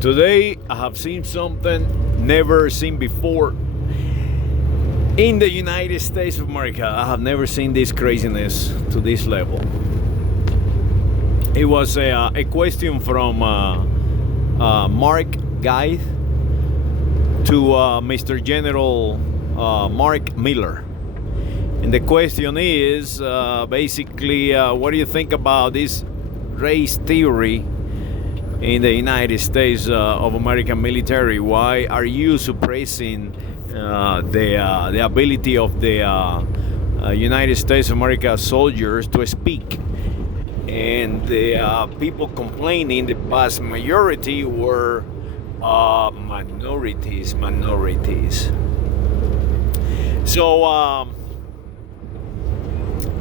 Today I have seen something never seen before in the United States of America. I have never seen this craziness to this level. It was a question from Mark Gaetz to Mr. General Mark Miller. And the question is basically, what do you think about this race theory in the United States of American military? Why are you suppressing the ability of the United States of America soldiers to speak? And the people complaining, the vast majority were minorities. So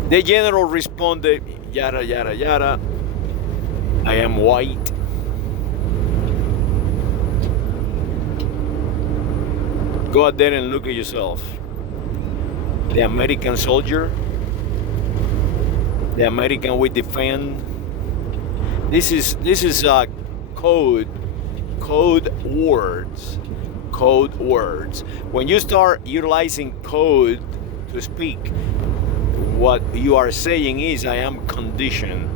the general responded, yada yada yada, I am white. Go out there and look at yourself. The American soldier, the American we defend. This is code words. When you start utilizing code to speak, what you are saying is, I am conditioned.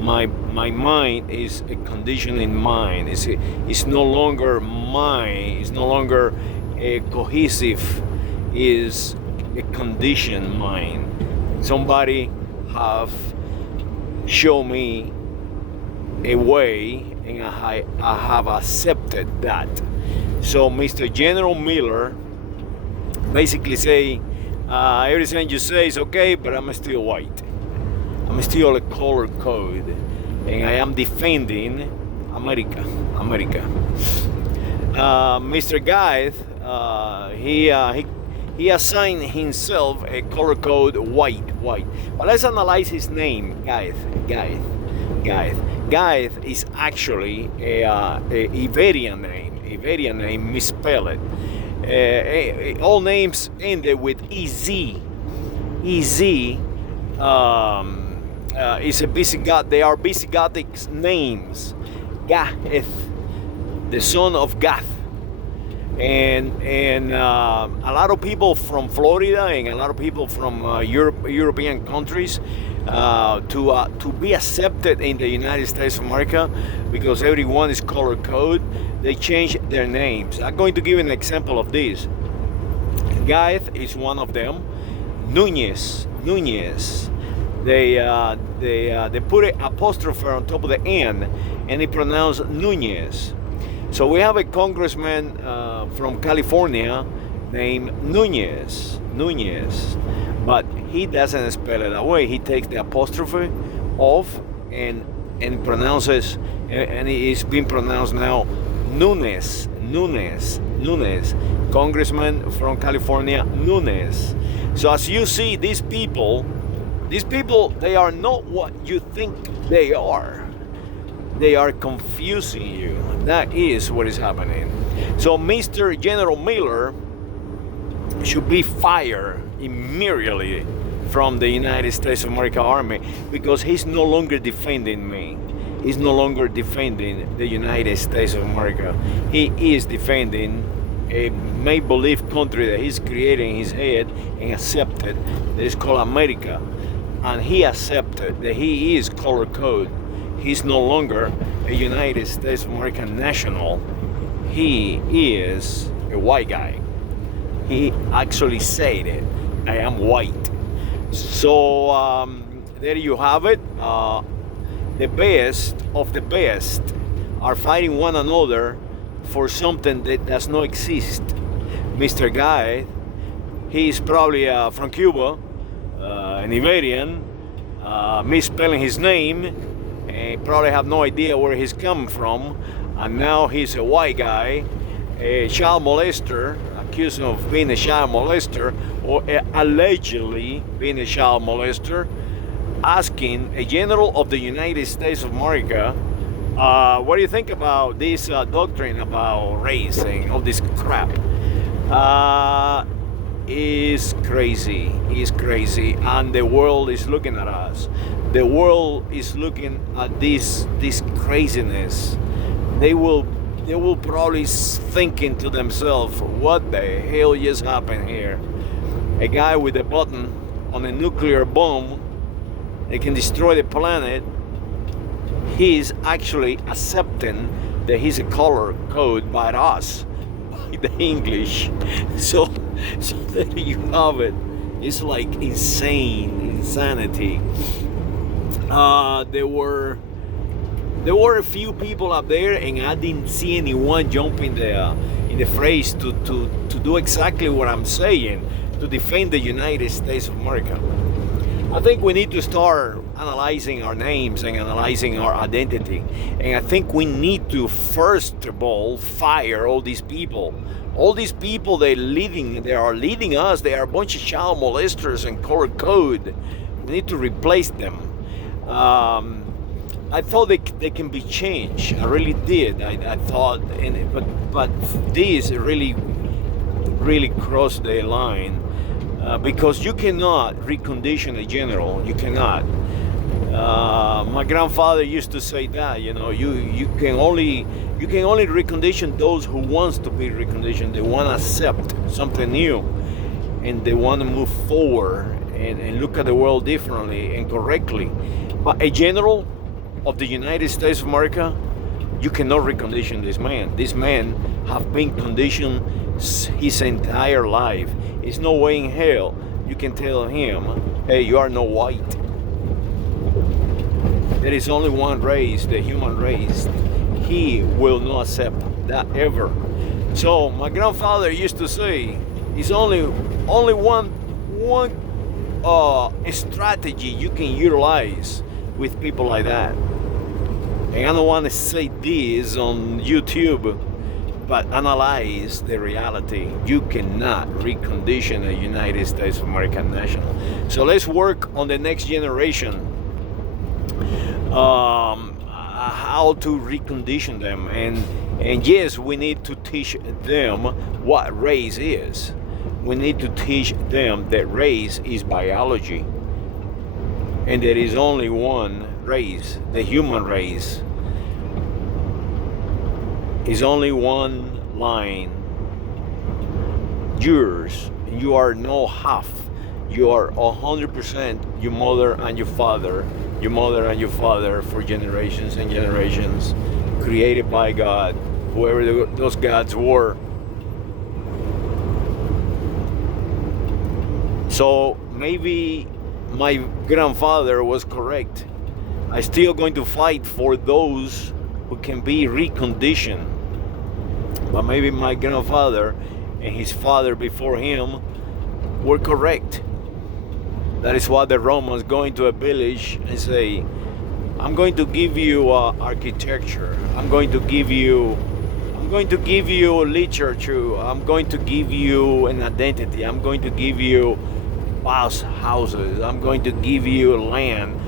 My mind is a conditioning mind. It's no longer mine. It's no longer a cohesive. Is a conditioned mind. Somebody have shown me a way, and I have accepted that. So Mr. General Miller basically say, everything you say is okay, but I'm still white. I'm still a color code, and I am defending America. Mr. Gaetz, he assigned himself a color code white. But let's analyze his name, Gaetz. Gaetz is actually a Iberian name, misspelled. All names ended with EZ. EZ is a Visigoth. They are Visigothic names. Gaetz, the son of Gath. And a lot of people from Florida and a lot of people from European countries to be accepted in the United States of America, because everyone is color code, they change their names. I'm going to give an example of this. Gaetz is one of them. Nunez. They put an apostrophe on top of the N, and they pronounce Nunez. So we have a congressman from California named Nunez, but he doesn't spell it that way. He takes the apostrophe off and pronounces, and it is being pronounced now Nunes. Congressman from California, Nunes. So as you see, these people, they are not what you think they are. They are confusing you. That is what is happening. So Mr. General Miller should be fired immediately from the United States of America Army, because he's no longer defending me. He's no longer defending the United States of America. He is defending a make-believe country that he's creating in his head and accepted, that is called America. And he accepted that he is color code. He's no longer a United States of America national. He is a white guy. He actually said it. I am white. So there you have it. The best of the best are fighting one another for something that does not exist. Mr. Guy, he is probably from Cuba, an Iberian, misspelling his name, and probably have no idea where he's come from, and now he's a white guy, a child molester, accused of being a child molester, or allegedly being a child molester, asking a general of the United States of America, what do you think about this doctrine about race and all this crap? Is crazy. Is crazy, and the world is looking at us. The world is looking at this craziness. They will they will probably thinking to themselves, what the hell just happened here? A guy with a button on a nuclear bomb that can destroy the planet, he's actually accepting that he's a color code by us, by the English. So there you have it. It's like insanity. There were a few people up there, and I didn't see anyone jump in the phrase to do exactly what I'm saying, to defend the United States of America. I think we need to start analyzing our names and analyzing our identity. And I think we need to, first of all, fire all these people. All these people, they are leading us. They are a bunch of child molesters and color code. We need to replace them. I thought they can be changed. I really did. I thought, but this really crossed the line. Because you cannot recondition a general. You cannot. My grandfather used to say that, you can only recondition those who wants to be reconditioned. They want to accept something new, and they want to move forward and look at the world differently and correctly. But a general of the United States of America, you cannot recondition this man. This man have been conditioned his entire life. There's no way in hell you can tell him, hey, you are not white. There is only one race, the human race. He will not accept that ever. So my grandfather used to say, it's only one strategy you can utilize with people like that. And I don't want to say this on YouTube, but analyze the reality. You cannot recondition a United States of America national. So let's work on the next generation, how to recondition them. And yes, we need to teach them what race is. We need to teach them that race is biology. And there is only one race, the human race. Is only one line. Yours. You are no half. You are 100% your mother and your father. Your mother and your father for generations and generations. Created by God. Whoever those gods were. So maybe my grandfather was correct. I'm still going to fight for those who can be reconditioned. But maybe my grandfather and his father before him were correct. That is why the Romans go into a village and say, I'm going to give you architecture. I'm going to give you literature. I'm going to give you an identity. I'm going to give you houses. I'm going to give you land.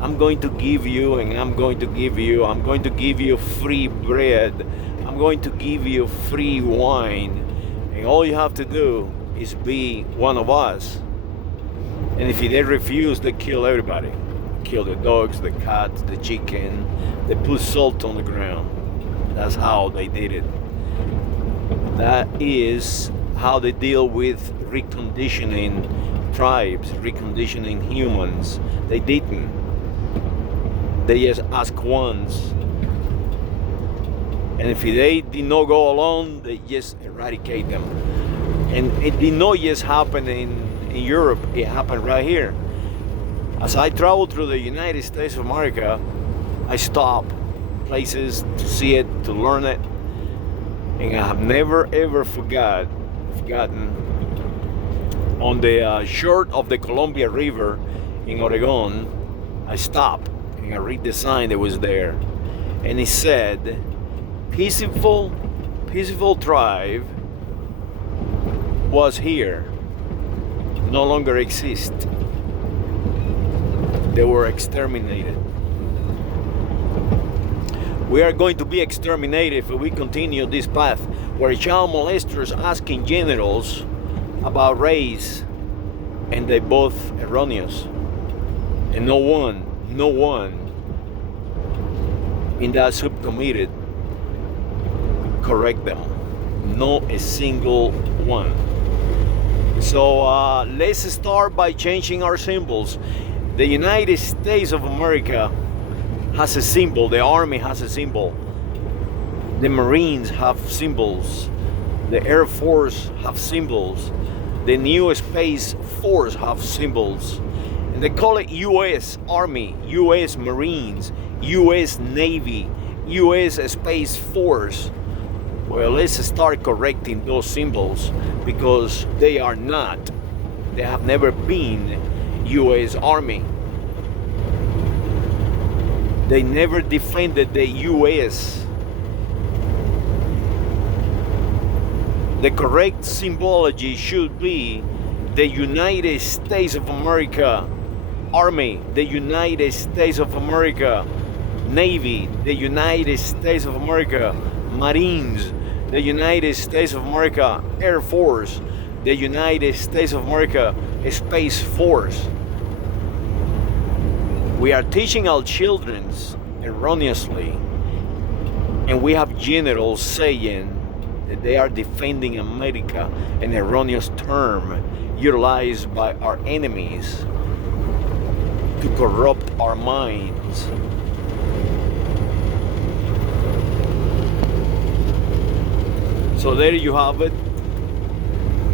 I'm going to give you, and I'm going to give you. I'm going to give you free bread. I'm going to give you free wine. And all you have to do is be one of us. And if they refuse, they kill everybody. Kill the dogs, the cats, the chicken. They put salt on the ground. That's how they did it. That is how they deal with reconditioning tribes, reconditioning humans. They didn't. They just ask once. And if they did not go along, they just eradicate them. And it did not just happen in Europe, it happened right here. As I traveled through the United States of America, I stopped places to see it, to learn it. And I have never ever forgotten on the shore of the Columbia River in Oregon. I stopped and I read the sign that was there, and it said, peaceful tribe was here, no longer exist. They were exterminated. We are going to be exterminated if we continue this path where child molesters asking generals about race, and they both erroneous. And no one in that subcommittee correct them. Not a single one. So let's start by changing our symbols. The United States of America has a symbol. The Army has a symbol. The Marines have symbols. The Air Force have symbols. The new Space Force have symbols. And they call it U.S. Army, U.S. Marines, U.S. Navy, U.S. Space Force. Well, let's start correcting those symbols, because they are not. They have never been U.S. Army. They never defended the U.S. The correct symbology should be the United States of America Army, the United States of America Navy, the United States of America Marines, the United States of America Air Force, the United States of America Space Force. We are teaching our children erroneously, and we have generals saying that they are defending America, an erroneous term utilized by our enemies to corrupt our minds. So there you have it.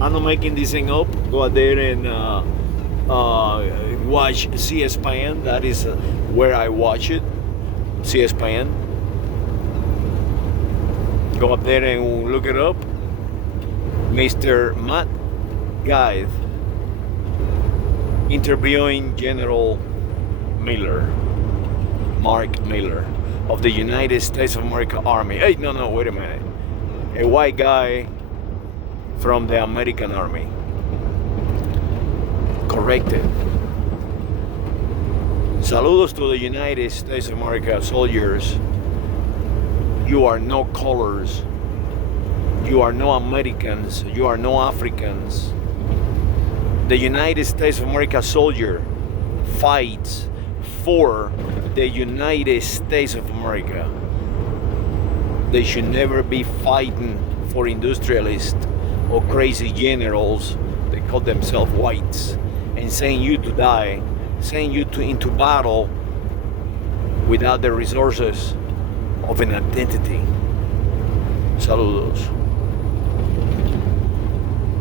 I'm not making this thing up. Go out there and watch CSPN. That is where I watch it. CSPN. Go up there and look it up. Mr. Matt Gaetz interviewing General Miller, Mark Miller, of the United States of America Army. Hey, no, wait a minute. A white guy from the American Army. Corrected. Saludos to the United States of America soldiers. You are no colors. You are no Americans. You are no Africans. The United States of America soldier fights for the United States of America. They should never be fighting for industrialists or crazy generals. They call themselves whites, and send you to die, send you into battle without the resources of an identity. Saludos.